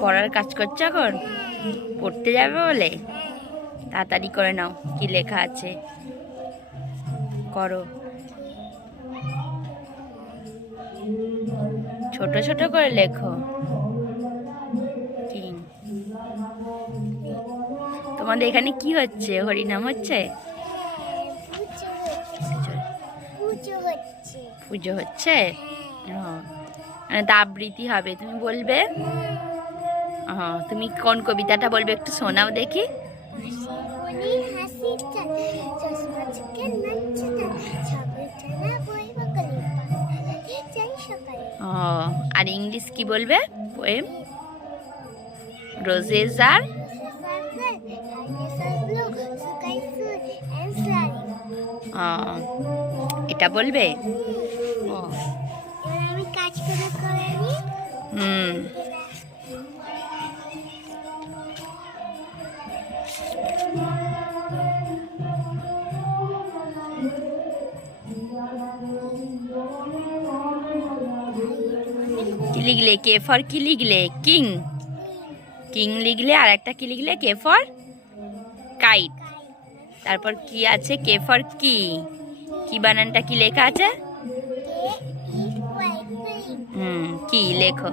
পড়ার কাজ করছ এখন? পড়তে যাবে বলে? তাড়াতাড়ি করে নাও, কি লেখা আছে। করো। ছোট ছোট করে লেখো। তোমাদের এখানে কি হচ্ছে? হরিনাম হচ্ছে? পুজো হচ্ছে। পুজো মানে তা আবৃত্তি হবে তুমি বলবে? তুমি কোন কবিতাটা বলবে একটু শোনাও দেখি। ও আর ইংলিশ কি বলবে? পোয়েম রোজেস আর এটা বলবে? ও। আমি কাজ করে করে হুম। কি লিখলে? কে ফর কি লিখলে? কিং। কিং লিখলে আর একটা কি লিখলে? K for? কাইট। তারপর কি আছে? কে ফর কি কি বানানটা কি লেখা আছে? হুম কি লেখো।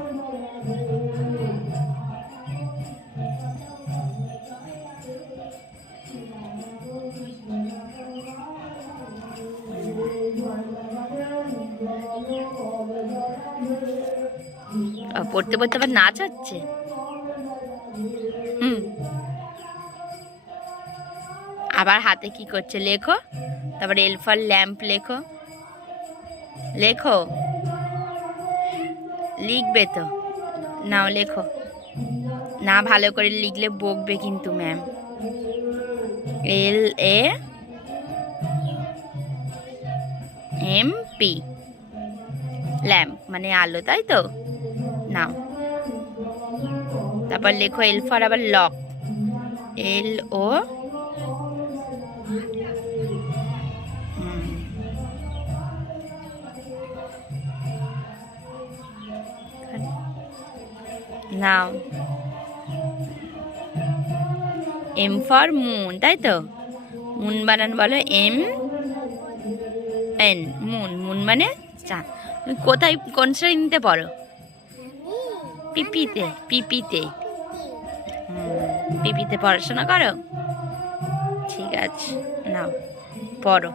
পড়তে পড়তে আবার নাচ হচ্ছে? আবার হাতে কি করছে? লেখো। তারপর এল ফর ল্যাম্প লেখো। লেখো। লিখবে তো। নাও লেখো। না ভালো করে লিখলে বকবে কিন্তু ma'am L A M P lamp মানে আলো, তাই তো? নাও। তারপর লেখো এল ফর আবার লক এল ও নাও। এম ফর মুন তাই তো? মুন বানান বলো এম এন মুন মুন মানে চাঁদ তুমি কোথায় কোন শ্রেণীতে পড়ো পিপিতে পিপিতে। পিপিতে পড়াশোনা করো? ঠিক আছে, নাও, পড়ো।